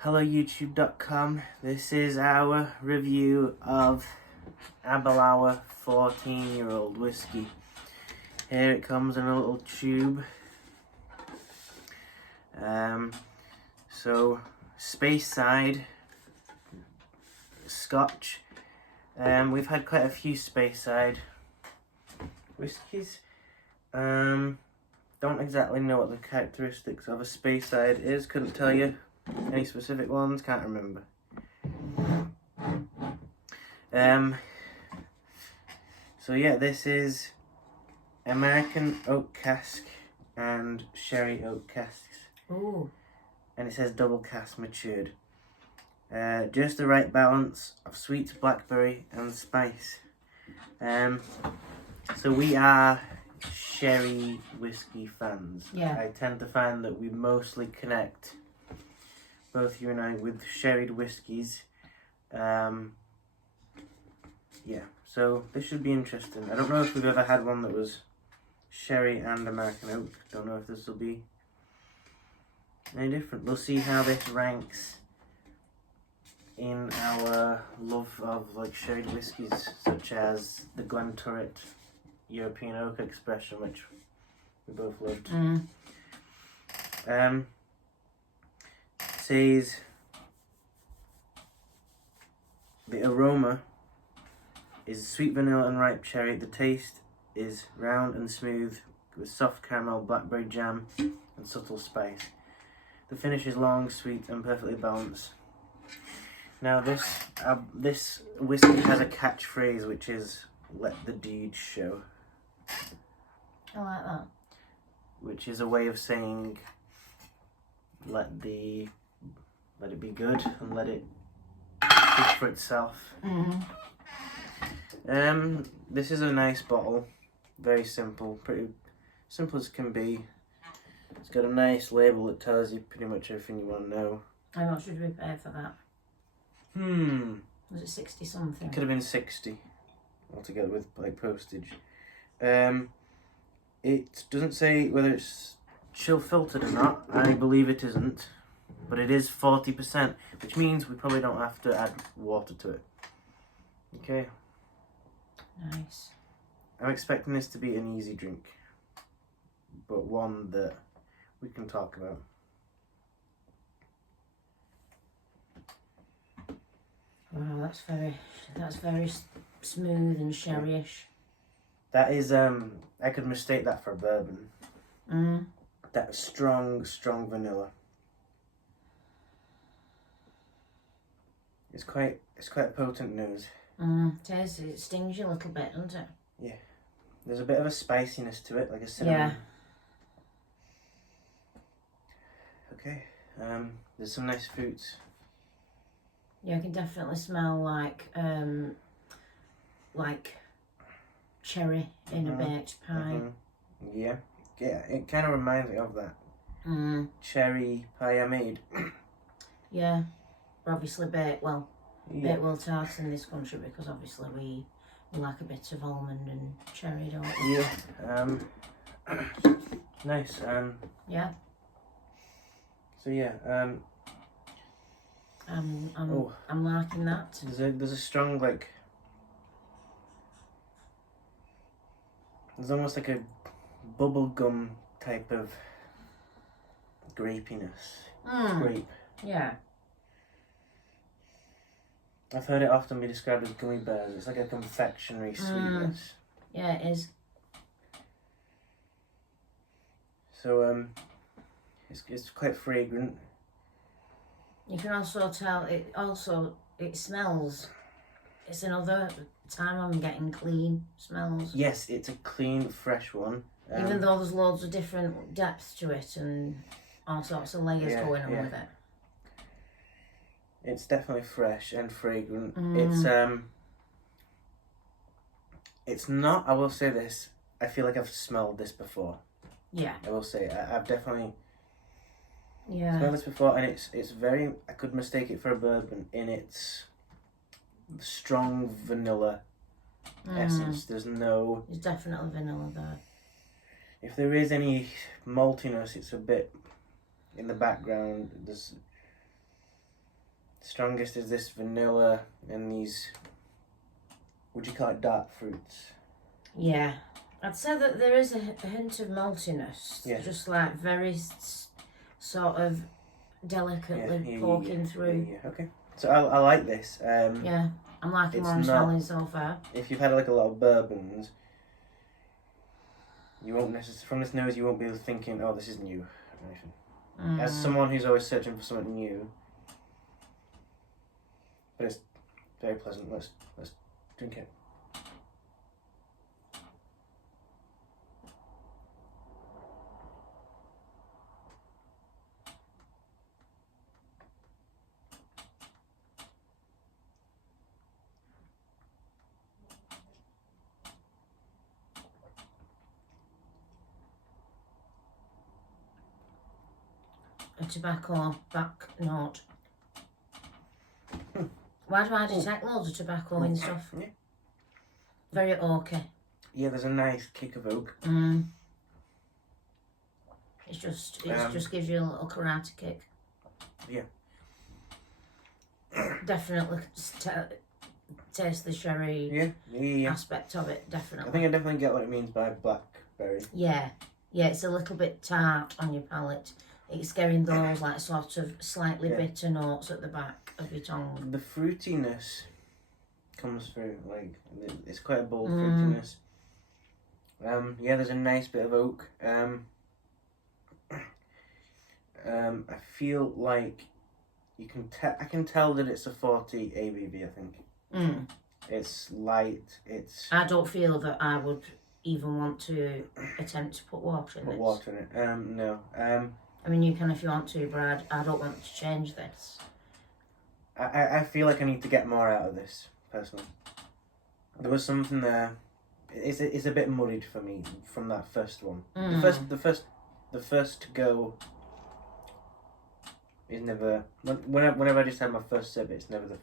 Hello YouTube.com. This is our review of ABERLOUR 14-year-old whiskey. Here it comes in a little tube. So Speyside Scotch. We've had quite a few Speyside whiskies. Don't exactly know what the characteristics of a Speyside is. Couldn't tell you any specific ones. Can't remember. So yeah, this is American oak cask and sherry oak casks. Ooh. And it says double cask matured. Just the right balance of sweet blackberry and spice. So we are sherry whiskey fans. Yeah. I tend to find that we mostly connect, both you and I, with sherried whiskies. Yeah, so this should be interesting. I don't know if we've ever had one that was sherry and American oak. Don't know if this will be any different. We'll see how this ranks in our love of like sherried whiskies, such as the Glenturret European Oak Expression, which we both loved. Says the aroma is sweet vanilla and ripe cherry. The taste is round and smooth with soft caramel, blackberry jam, and subtle spice. The finish is long, sweet, and perfectly balanced. Now this whiskey has a catchphrase which is "Let the deeds show." I like that. Which is a way of saying let it be good and let it speak for itself. This is a nice bottle, very simple, pretty simple as can be. It's got a nice label that tells you pretty much everything you want to know. How much would we pay for that? Was it 60 something? It could have been 60 altogether with like postage. It doesn't say whether it's chill filtered or not. I believe it isn't, but it is 40%, which means we probably don't have to add water to it. Okay. Nice. I'm expecting this to be an easy drink, but one that we can talk about. Wow, that's very smooth and sherryish. That is, I could mistake that for a bourbon. That strong vanilla. It's quite a potent nose. It is. It stings you a little bit, doesn't it? Yeah. There's a bit of a spiciness to it, like a cinnamon. Yeah. Okay. There's some nice fruits. Yeah, I can definitely smell like cherry in a baked pie. Yeah, it kind of reminds me of that cherry pie I made. Yeah, we're obviously baked well tart in this country because obviously we like a bit of almond and cherry, don't we? Yeah. Nice. Yeah. So yeah. I'm liking that. There's a strong like. There's almost like a bubble gum type of grapiness. Grape. Yeah. I've heard it often be described as gummy bears. It's like a confectionery sweetness. Yeah, it is. So it's quite fragrant. You can also tell it smells. It's another time I'm getting clean smells. Yes, it's a clean, fresh one. Even though there's loads of different depths to it and all sorts of layers going on with it. It's definitely fresh and fragrant. It's not, I will say this, I feel like I've smelled this before. Yeah. I will say, I've definitely smelled this before, and it's very, I could mistake it for a bourbon in its strong vanilla essence. There's definitely vanilla there. If there is any maltiness, it's a bit in the background. Strongest is this vanilla and these, would you call it dark fruits? Yeah. I'd say that there is a hint of maltiness. Yeah. Just like very sort of delicately poking through. Yeah. Okay. So I like this. Yeah. I'm liking what I'm smelling so far. If you've had like a lot of bourbons, you won't necessarily, from this nose, you won't be thinking, oh, this is new or anything. As someone who's always searching for something new, but it's very pleasant. Let's drink it. A tobacco back note. Why do I detect loads of tobacco and stuff? Yeah. Very oaky. Yeah, there's a nice kick of oak. It just gives you a little karate kick. Yeah. Definitely taste the sherry aspect of it, definitely. I think I definitely get what it means by blackberry. Yeah, it's a little bit tart on your palate. It's getting those like sort of slightly bitter notes at the back of your tongue. The fruitiness comes through, like, it's quite a bold fruitiness. Yeah, there's a nice bit of oak. I feel like I can tell that it's a 40 ABV, I think. It's light, I don't feel that I would even want to attempt to put water in this. Put water in it, no. I mean, you can if you want to, but I don't want to change this. I feel like I need to get more out of this, personally. There was something there. It's a bit muddied for me from that first one. The first to go is never. Whenever I just have my first sip, it's never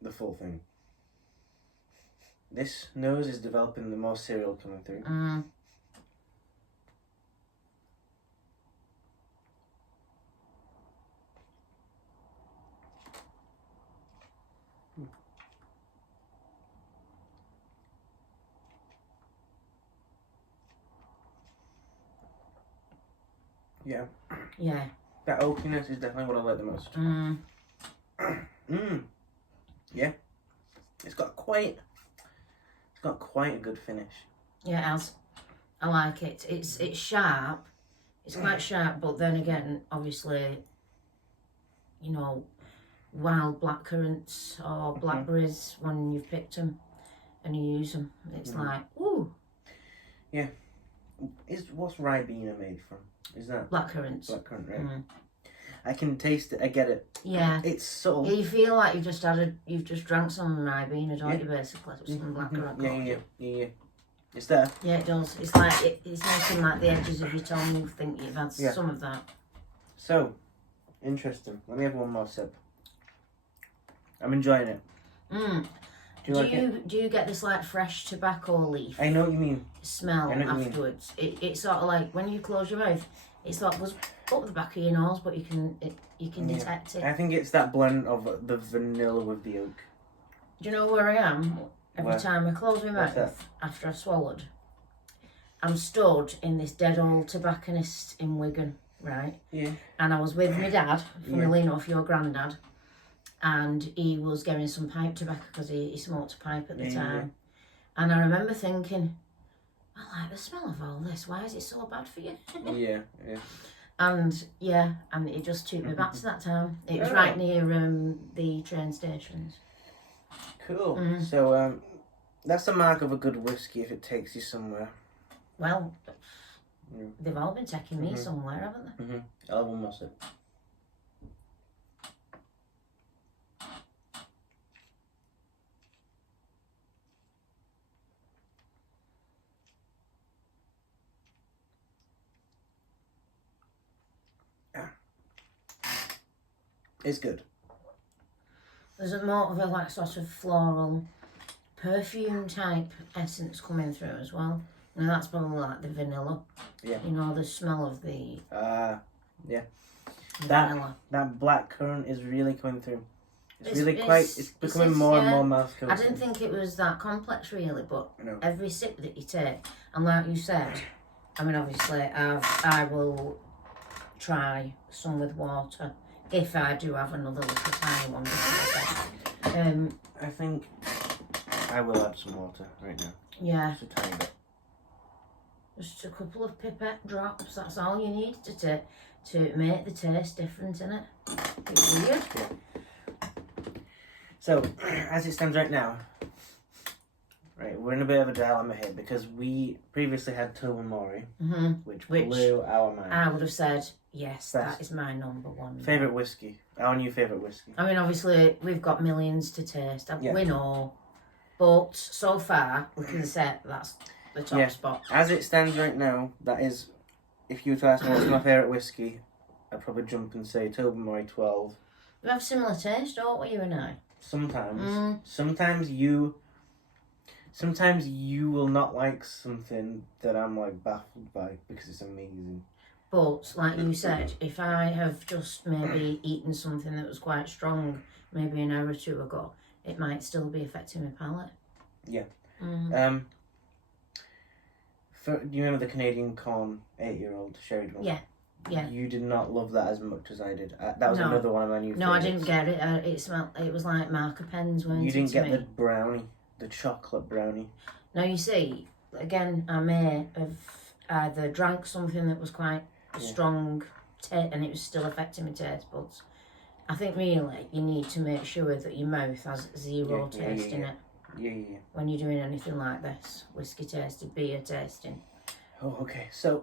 the full thing. This nose is developing the more cereal coming through. Yeah. Yeah. That oakiness is definitely what I like the most. Yeah. It's got quite a good finish. Yeah, it has. I like it. It's sharp. It's quite sharp, but then again, obviously, you know, wild blackcurrants or blackberries when you've picked them and you use them, it's like, ooh. Yeah. What's Ribena made from? Is that blackcurrants? Blackcurrant, right? I can taste it. I get it. Yeah. It's subtle. Yeah, you feel like you've just drank some Ribena, don't you? Basically, some blackcurrant. Yeah. It's there. Yeah, it does. It's like it's making like the edges of your tongue think you've had some of that. So, interesting. Let me have one more sip. I'm enjoying it. Do you get this like fresh tobacco leaf? I know what you mean. Smell afterwards. It's sort of like when you close your mouth, it sort of goes up the back of your nose, but you can detect it. I think it's that blend of the vanilla with the oak. Do you know where I am? Every time I close my What's mouth after I've swallowed, I'm stood in this dead old tobacconist in Wigan, right? Yeah. And I was with my dad, funnily enough, your granddad, and he was getting some pipe tobacco because he smoked a pipe at the time. Yeah. And I remember thinking, I like the smell of all this. Why is it so bad for you? Yeah. And it just took me back to that time. It was right near the train stations. Cool. So that's a mark of a good whiskey if it takes you somewhere. Well, they've all been taking me somewhere, haven't they? I'll have one more sip. It's good. There's a more of a like sort of floral perfume type essence coming through as well. Now that's probably like the vanilla. Yeah. You know, the smell of the... Yeah. vanilla. That black currant is really coming through. It's becoming it's more and more mouth I didn't think it was that complex really, but every sip that you take, and like you said, I mean obviously I will try some with water if I do have another little tiny one. I think I will add some water right now. Yeah. Just a tiny bit. Just a couple of pipette drops. That's all you need to make the taste different, innit? It's weird. Yeah. So, as it stands right now, right, we're in a bit of a dilemma here because we previously had Tobermory, which blew our mind. I would have said, yes, that is my number one. Favourite whiskey. Our new favourite whiskey. I mean, obviously, we've got millions to taste. We know. But so far, we can say that's the top spot. As it stands right now, that is, if you were to ask me what's my favourite whiskey, I'd probably jump and say Tobermory 12. We have similar taste, don't we, you and I? Sometimes. Sometimes you will not like something that I'm like baffled by because it's amazing. But like you said, if I have just maybe eaten something that was quite strong maybe an hour or two ago, it might still be affecting my palate. Yeah. Do you remember the Canadian Corn 8-year-old sherry one? Yeah. Yeah. You did not love that as much as I did. That was another one of my new favorites. No, I didn't get it. It smelled. It was like marker pens, weren't it? You didn't get the brownie, the chocolate brownie. Now you see, again, I may have either drank something that was quite strong, and it was still affecting my taste buds. I think really you need to make sure that your mouth has zero taste in it. Yeah. When you're doing anything like this, whiskey tasting, beer tasting. Oh, okay. So.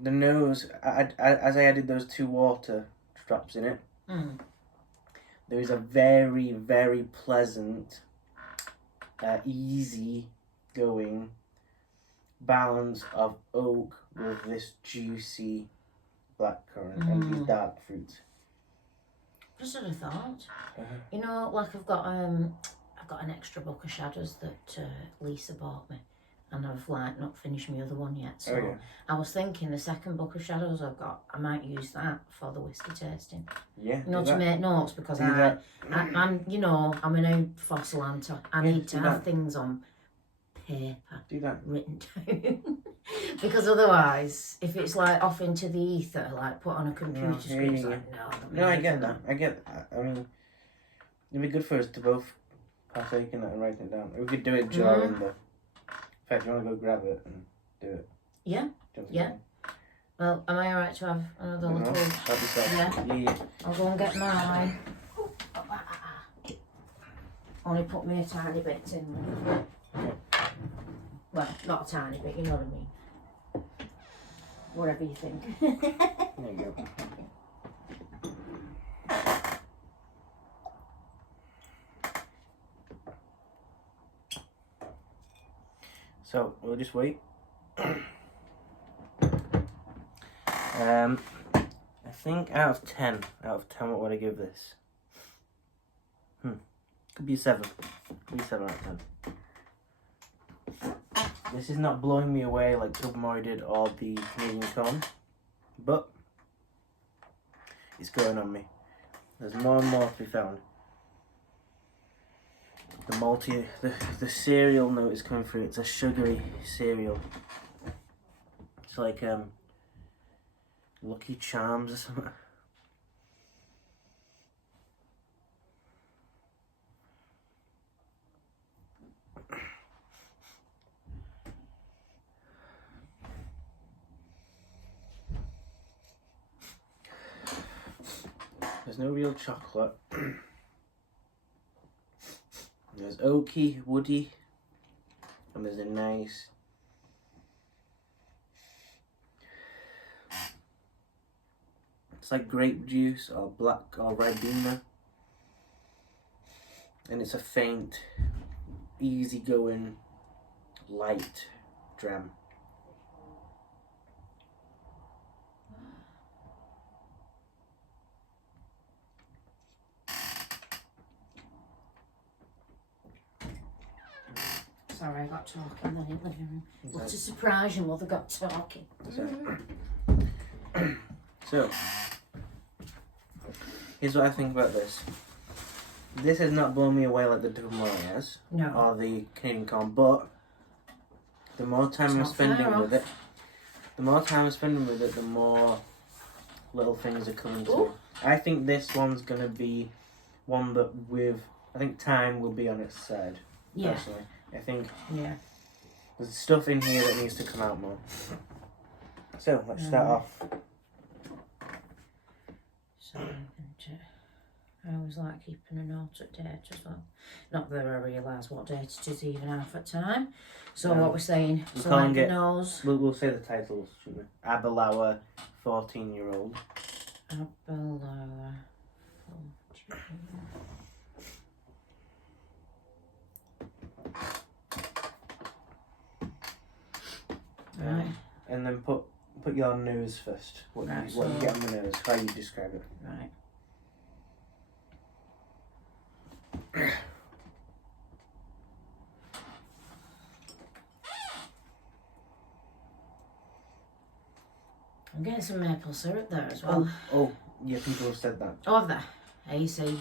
The nose, as I added those 2 water drops in it, there is a very, very pleasant, easy going balance of oak with this juicy blackcurrant and these dark fruits. Just had a thought. You know, like I've got an extra book of shadows that Lisa bought me. And I've like not finished my other one yet, so I was thinking the second book of shadows I've got, I might use that for the whiskey tasting. Yeah, you know, to make notes because I'm you know, I'm a new fossil hunter. I need to have things on paper, written down, because otherwise, if it's like off into the ether, like put on a computer screen, it's like no. I get that. I mean, it'd be good for us to both partake in that and write it down. We could do it during the. In fact, you want to go grab it and do it? Yeah. Well, am I alright to have another little... Yeah. I'll go and get mine. Only put me a tiny bit in there. Well, not a tiny bit, you know what I mean. Whatever you think. There you go. So, we'll just wait. I think out of 10, what would I give this? Could be a 7. Could be 7 out of 10. This is not blowing me away like Tobermory did or the Canadian Corn, but it's growing on me. There's more and more to be found. The malty, the cereal note is coming through. It's a sugary cereal. It's like Lucky Charms or something. There's no real chocolate. There's oaky, woody, and there's a nice it's like grape juice or black or Ribena, and it's a faint, easygoing, light dram. Sorry, I got talking then in the living room. What a surprise, your mother got talking. So, Here's what I think about this. This has not blown me away like the Tobermory has, No. or the Canadian corn, but the more time I'm spending with it, the more little things are coming to. Ooh. I think this one's going to be one that I think time will be on its side, Yeah. personally. I think Yeah. there's stuff in here that needs to come out more. So, let's start off. So, I always like keeping a note at date as well. Not that I realise what date it is even half at time. So what we're saying, We're so calling like the it- nose. We'll say the titles, shouldn't we? ABERLOUR 14-year-old. ABERLOUR 14. Right. And then put your nose first. What Right, you so- get on the nose, how you describe it. Right. I'm getting some maple syrup there as well. Oh, yeah, people have said that. Oh, have they? AC.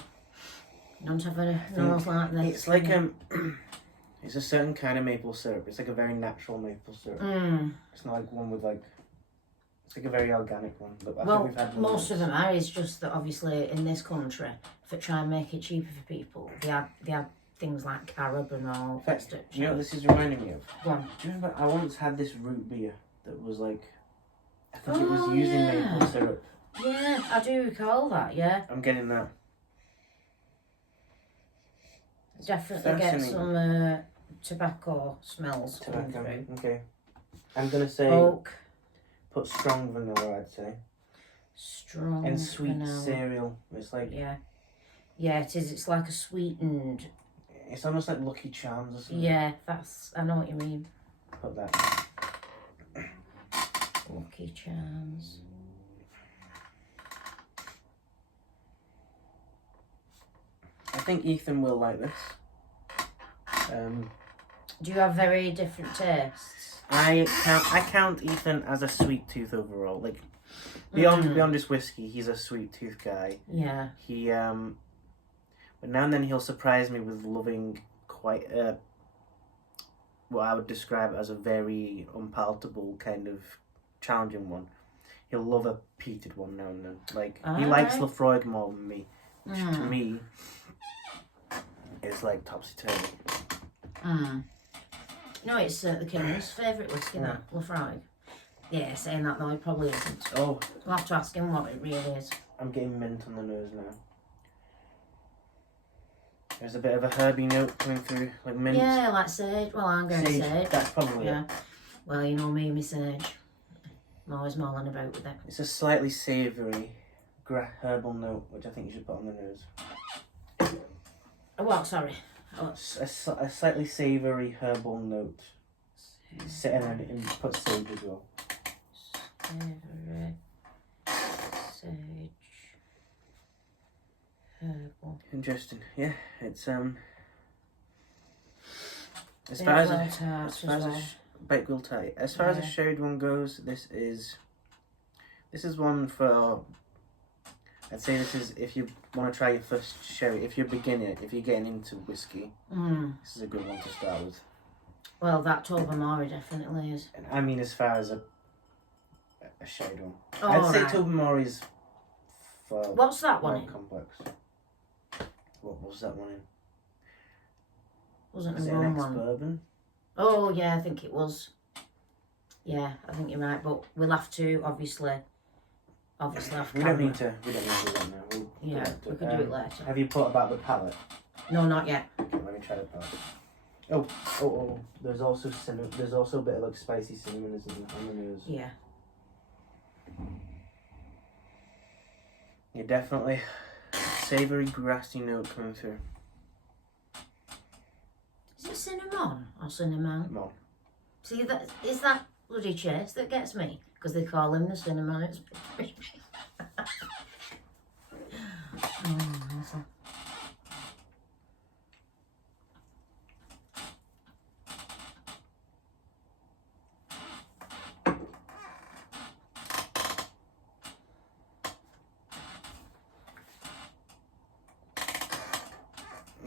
Don't have a nose like this. It's like it's a certain kind of maple syrup. It's like a very natural maple syrup. It's not like one with like. It's like a very organic one. But I think Well, we've had most of them are. It's just that obviously in this country, for try and make it cheaper for people, they had things like carob and all that stuff. You know what this is reminding me of? Go on. Do you remember? I once had this root beer that was like. I think it was Oh, using yeah. maple syrup. Yeah, I do recall that. Yeah, I'm getting that. definitely get Fascinating. some tobacco smells coming Tobacco. through. Okay. I'm gonna say Oak, put strong vanilla. I'd say. strong And sweet vanilla. cereal. It's like Yeah, yeah, it is. It's like a sweetened. it's almost like Lucky Charms or something. Yeah, I know what you mean. Put that. Lucky Charms. I think Ethan will like this. Do you have very different tastes? I count Ethan as a sweet tooth overall. Like beyond his whiskey, he's a sweet tooth guy. Yeah. He but now and then he'll surprise me with loving quite what I would describe as a very unpalatable kind of challenging one. He'll love a peated one now and then. Like he likes Alright. Lafroig more than me, which to me is like topsy turvy. No, it's the King's favourite whiskey, that Lafroig. Yeah, saying that though, it probably isn't. Oh, We'll have to ask him what it really is. I'm getting mint on the nose now. There's a bit of a herby note coming through, like mint. Yeah, like sage. Well, I'm going sage. That's probably Yeah. it. Well, you know me, sage. I'm always mulling about with it. It's a slightly savoury herbal note, which I think you should put on the nose. Oh, what? Sorry. Oh, A slightly savoury herbal note. And then put sage as well. savoury, sage, herbal. Interesting. Yeah, it's as Yeah, far as well as tarts far as as well. baked will tell you. As far as a Yeah. sherried one goes, this is one for. I'd say this is if you want to try your first sherry. If you're beginning, if you're getting into whiskey, this is a good one to start with. Well, that Tobermory definitely is. And I mean, as far as a sherried one, Oh, I'd say right. Tobermory's for What's that one more in? complex. What was that one in? Wasn't Is the it an wrong one? ex-bourbon? Oh, yeah, I think it was. Yeah, I think you're right, but we'll have to obviously have We don't need to do that now. We'll Yeah, get to we it. can do it later. Have you thought about the palate? No, not yet. Okay, let me try the palate. Oh! There's also cinnamon. There's also a bit of like spicy cinnamon, isn't there, on the nose? Yeah. Yeah, definitely savoury, grassy note coming through. Is it cinnamon or cinnamon? Come on. See, that is that bloody Chase that gets me because they call him the cinnamon. It's awesome.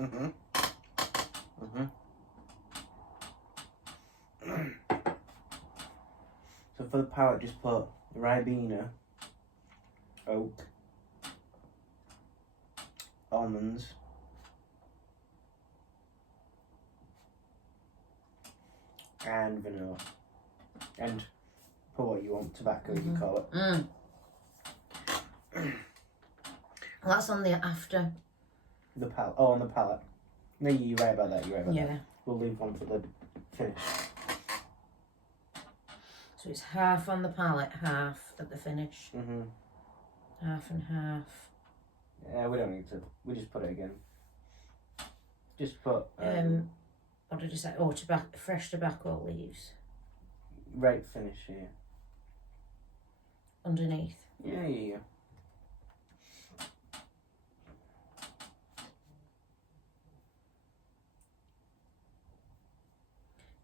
Mhm. Mhm. So for the palate, just put Ribena, oak, almonds, and vanilla, and put what you want, tobacco you call it. Mm. Well, that's on the after. The palate. Oh, on the palate. No, you're right about that. You're right about that. Yeah. We'll leave one for the finish. So it's half on the palate, half at the finish. Mhm. Half and half. Yeah, we don't need to. We just put it again. Just put. What did I say? Oh, fresh tobacco leaves Right finish here. underneath. Yeah.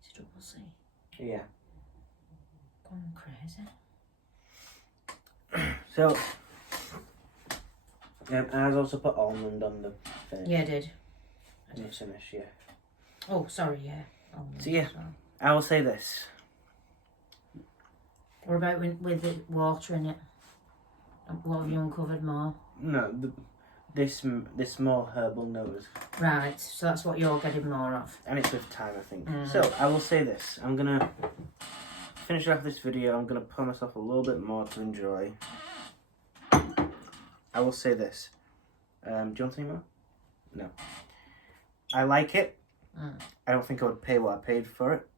It's double C. Yeah. Gone crazy. So. I was also put almond on the finish. Yeah, I did. On the finish, yeah. Oh, sorry, yeah. Almonds So, yeah. as well. I will say this. What about with the water in it? What have you uncovered more? No, this more herbal note, Right, so that's what you're getting more of. and it's with time, I think. So I will say this. I'm gonna finish off this video. I'm gonna pour myself a little bit more to enjoy. I will say this. Do you want any more? No. I like it. I don't think I would pay what I paid for it.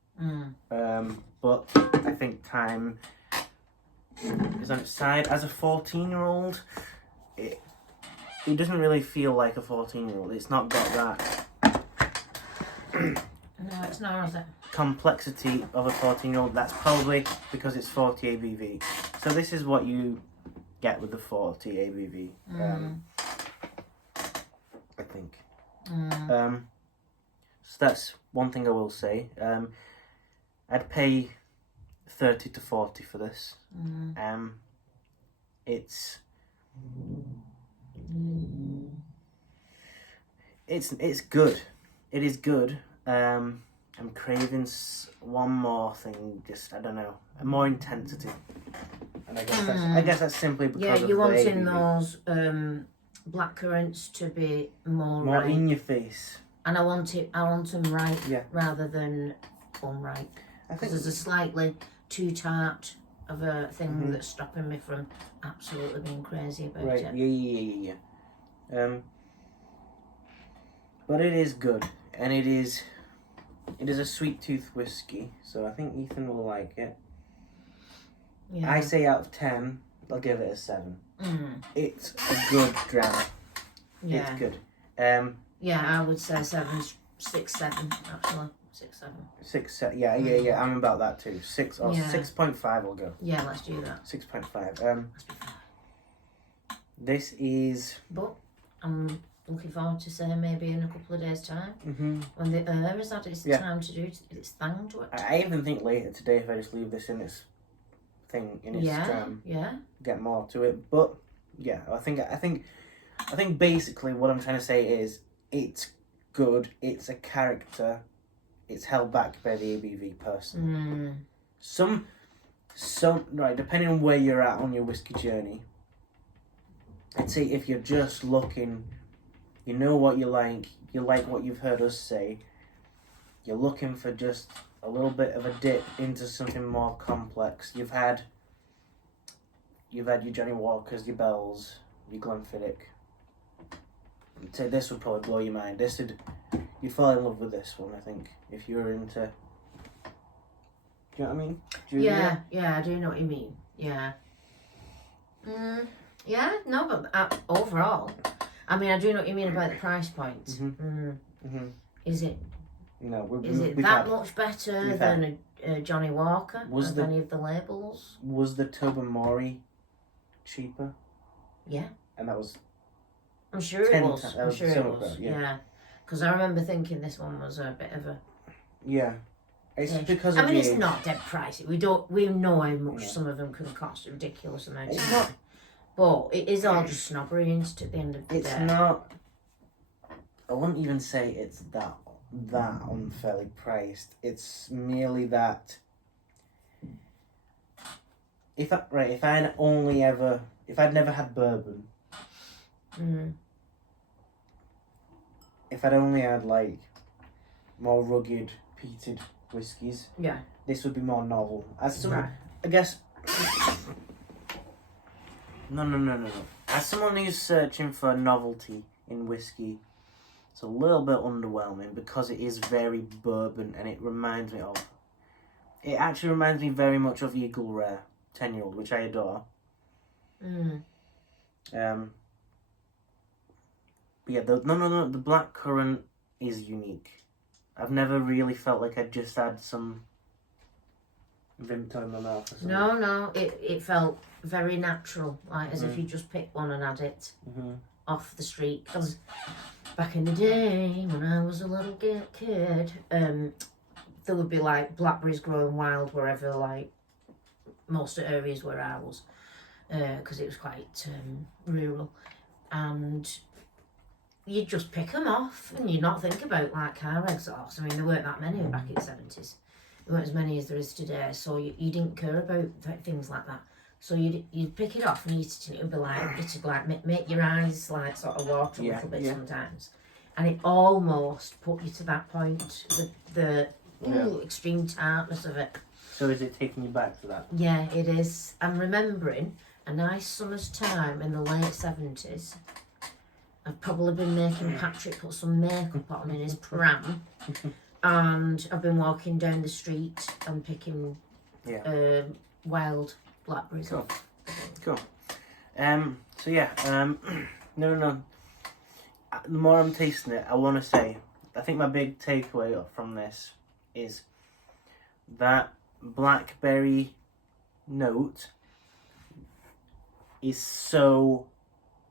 But I think time is on its side. As a 14-year-old, it doesn't really feel like a 14-year-old. It's not got that No, it's not, is it? complexity of a 14-year-old. That's probably because it's 40 ABV. So this is what you get with the 40 ABV. I think. So that's one thing I will say. I'd pay 30 to 40 for this. It's good. It is good. I'm craving one more thing. Just I don't know, more intensity. And I guess that's simply because of you're the wanting ABV. those black currants to be more More ripe. in your face. And I want them ripe rather than unripe. I think Because there's a slightly too tart of a thing that's stopping me from absolutely being crazy about it. Yeah. But it is good, and it is a sweet tooth whiskey, so I think Ethan will like it. Yeah. I say out of 10, I'll give it a 7. It's a good dram. Yeah. It's good. Yeah, I would say 7, 6, 7 actually. 6, 7. 6, 7. Yeah. I'm about that too. 6 or 6.5 will go. Yeah, let's do that. 6.5. This is. But I'm looking forward to saying maybe in a couple of days' time when the has had its time to do its thing to it. I even think later today, if I just leave this in its thing in its dram, get more to it. But yeah, I think basically what I'm trying to say is it's good. It's a character. It's held back by the ABV person. Some right, depending on where you're at on your whiskey journey. I'd say if you're just looking, you know what you like what you've heard us say. You're looking for just a little bit of a dip into something more complex. You've had your Johnny Walkers, your Bells, your Glenfiddich. I'd say this would probably blow your mind. You'd fall in love with this one, I think, if you're into. Do you know what I mean? I do know what you mean. Yeah. Yeah, no, but overall, I mean, I do know what you mean about the price point. Is it? No, is it that much better than a Johnny Walker? Was any of the labels? Was the Tobermory cheaper? Yeah. And that was. I'm sure it was. I'm sure it was. Yeah. Because I remember thinking this one was a bit of a. Yeah. It's because I mean, it's not dead pricey. We know how much some of them can cost. Ridiculous amounts. It's not. But it is all just snobbery at the end of the day. It's not. I wouldn't even say it's that unfairly priced. It's merely that if I'd never had bourbon, if I'd only had like more rugged peated whiskies, this would be more novel. I guess. No. As someone who's searching for novelty in whiskey, it's a little bit underwhelming because it is very bourbon, and it actually reminds me very much of Eagle Rare 10-year-old, which I adore. But yeah, the blackcurrant is unique. I've never really felt like I just had some Vimto in my mouth or something. No, it felt very natural, like as if you just picked one and had it off the street. Because back in the day, when I was a little kid, there would be like blackberries growing wild wherever, like most areas where I was, because it was quite rural, and you'd just pick them off and you'd not think about like car exhaust. I mean, there weren't that many back in the 70s. There weren't as many as there is today, so you didn't care about things like that. So you'd pick it off and eat it, and it would be like, it'd like make your eyes like sort of water a little bit sometimes. And it almost put you to that point, the extreme tartness of it. So is it taking you back to that? Yeah, it is. I'm remembering a nice summer's time in the late 70s. I've probably been making Patrick put some makeup on in his pram. And I've been walking down the street and picking wild blackberries Cool. off. Cool. No. The more I'm tasting it, I want to say, I think my big takeaway from this is that blackberry note is so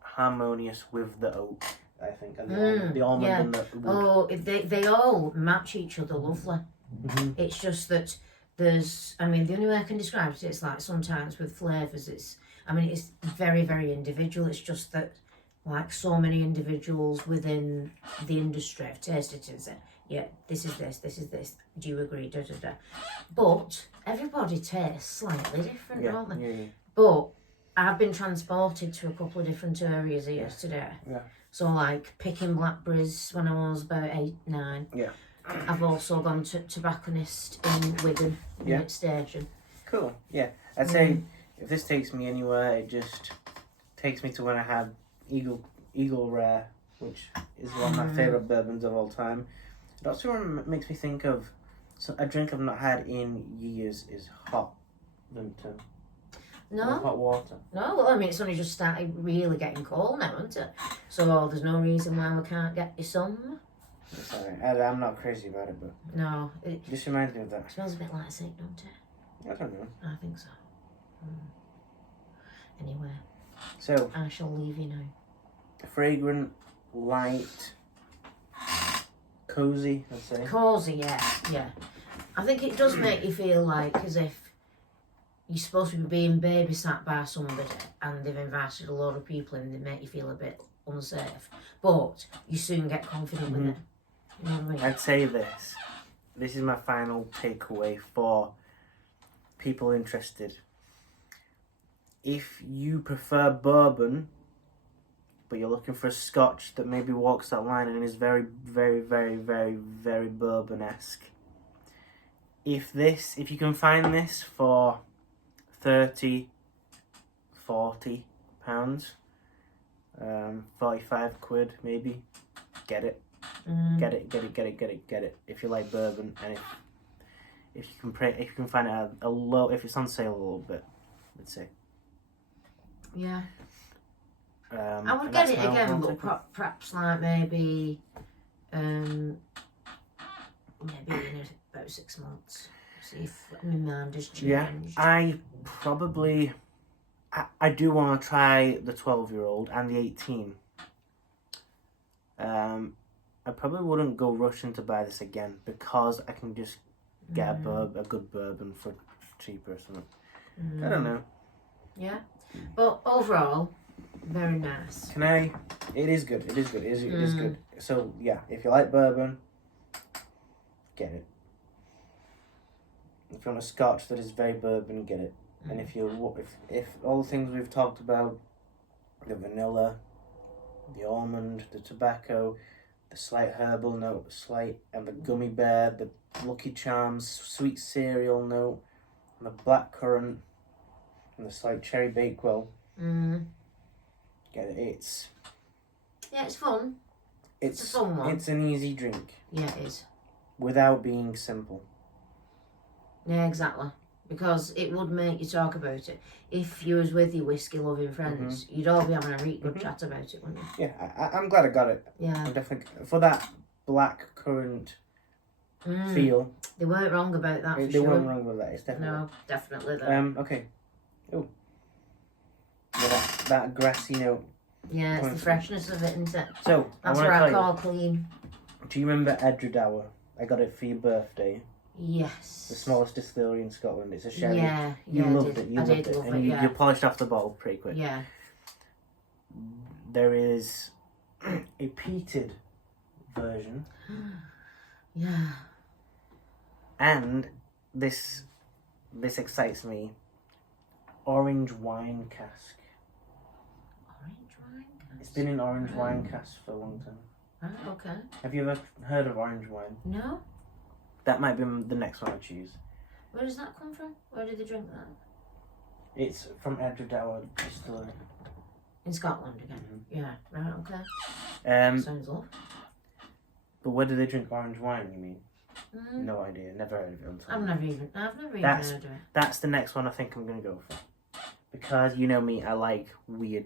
harmonious with the oak, I think, and the almond and the wood. Oh, they all match each other lovely. It's just that there's, I mean, the only way I can describe it is like sometimes with flavours, it's very, very individual. It's just that like so many individuals within the industry have tasted it and said, yeah, this is this, do you agree, da da da. But everybody tastes slightly different, don't they? Yeah. But I've been transported to a couple of different areas here today. Yeah. So like picking blackberries when I was about 8, 9. Yeah. I've also gone to tobacconist in Wigan, in station. Cool. Yeah. I'd say if this takes me anywhere, it just takes me to when I had Eagle Rare, which is one of my favourite bourbons of all time. It also makes me think of a drink I've not had in years is hot Vimto. No. Hot water. No, well, I mean, it's only just started really getting cold now, isn't it? So there's no reason why we can't get you some. Sorry, I'm not crazy about it, but no, it just reminds me of that. Smells a bit like sick, don't it? I don't know. I think so. Anyway, so I shall leave you now. Fragrant, light, cozy, I'd say. Cozy, yeah. I think it does make you feel like as if you're supposed to be being babysat by somebody and they've invited a lot of people and they make you feel a bit unsafe. But you soon get confident with it. You know what I mean? I'd say this. This is my final takeaway for people interested. If you prefer bourbon, but you're looking for a Scotch that maybe walks that line and is very, very, very, very, very bourbon-esque, if you can find this for 30, 40 pounds, 45 quid maybe, get it. Get it. If you like bourbon, and if you can find it at a low, if it's on sale a little bit, let's say. Yeah. I would get it again, but perhaps like maybe in about 6 months. See if my mind has changed. Yeah, I do want to try the 12-year-old and the 18. I probably wouldn't go rushing to buy this again because I can just get a good bourbon for cheaper or something. I don't know. Yeah, but overall, Very nice. Can I? It is good. It is good. It is good. So yeah, if you like bourbon, get it. If you want a Scotch that is very bourbon, get it. And if all the things we've talked about, the vanilla, the almond, the tobacco, the slight herbal note, and the gummy bear, the Lucky Charms sweet cereal note, and the blackcurrant, and the slight cherry bakewell. Get it. It's fun. It's a fun one. It's an easy drink. Yeah, it is. Without being simple. Yeah, exactly. Because it would make you talk about it. If you was with your whiskey loving friends, you'd all be having a really good chat about it, wouldn't you? Yeah, I'm glad I got it. Yeah. I'm definitely for that black currant feel. They weren't wrong about that. They weren't wrong with that. It's definitely. No, definitely that. Okay. Oh. Yeah, that grassy note. Yeah, it's the freshness of it, isn't it? So that's what I call clean. Do you remember Edredour? I got it for your birthday. Yes. The smallest distillery in Scotland. It's a sherry. Yeah, you loved it. You loved it. And you polished off the bottle pretty quick. Yeah. There is a peated version. Yeah. And this excites me. Orange wine cask. Orange wine cask? It's been in orange wine cask for a long time. Oh, okay. Have you ever heard of orange wine? No. That might be the next one I choose. Where does that come from? Where did they drink that? It's from Edredour Distillery. In Scotland again? Yeah, right, okay. Sounds lovely. But where do they drink orange wine, you mean? No idea. Never heard of it until I've never even heard of it. That's the next one I think I'm going to go for. Because, you know me, I like weird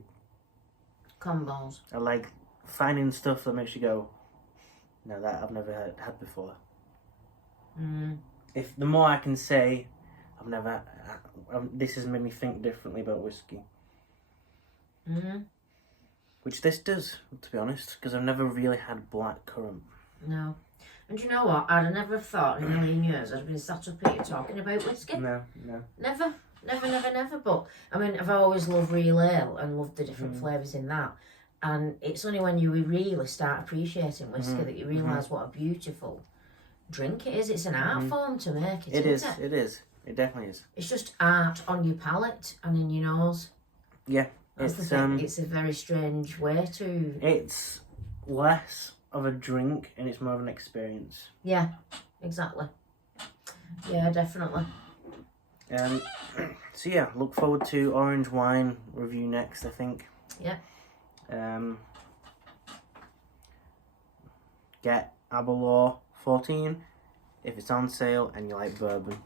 combos. I like finding stuff that makes you go, no, that I've never had before. If the more I can say, this has made me think differently about whiskey. Which this does, to be honest, because I've never really had black currant. No. And you know what? I'd have never thought in a million years I'd been sat up here talking about whiskey. No. Never. But, I mean, I've always loved real ale and loved the different flavours in that. And it's only when you really start appreciating whiskey that you realise what a beautiful drink it is. It's an art form to make it, isn't it? It is. It definitely is. It's just art on your palate and in your nose. Yeah. That's the thing. It's a very strange way to... It's less of a drink and it's more of an experience. Yeah, exactly. Yeah, definitely. So yeah, look forward to orange wine review next, I think. Yeah. Get ABERLOUR 14 if it's on sale and you like bourbon.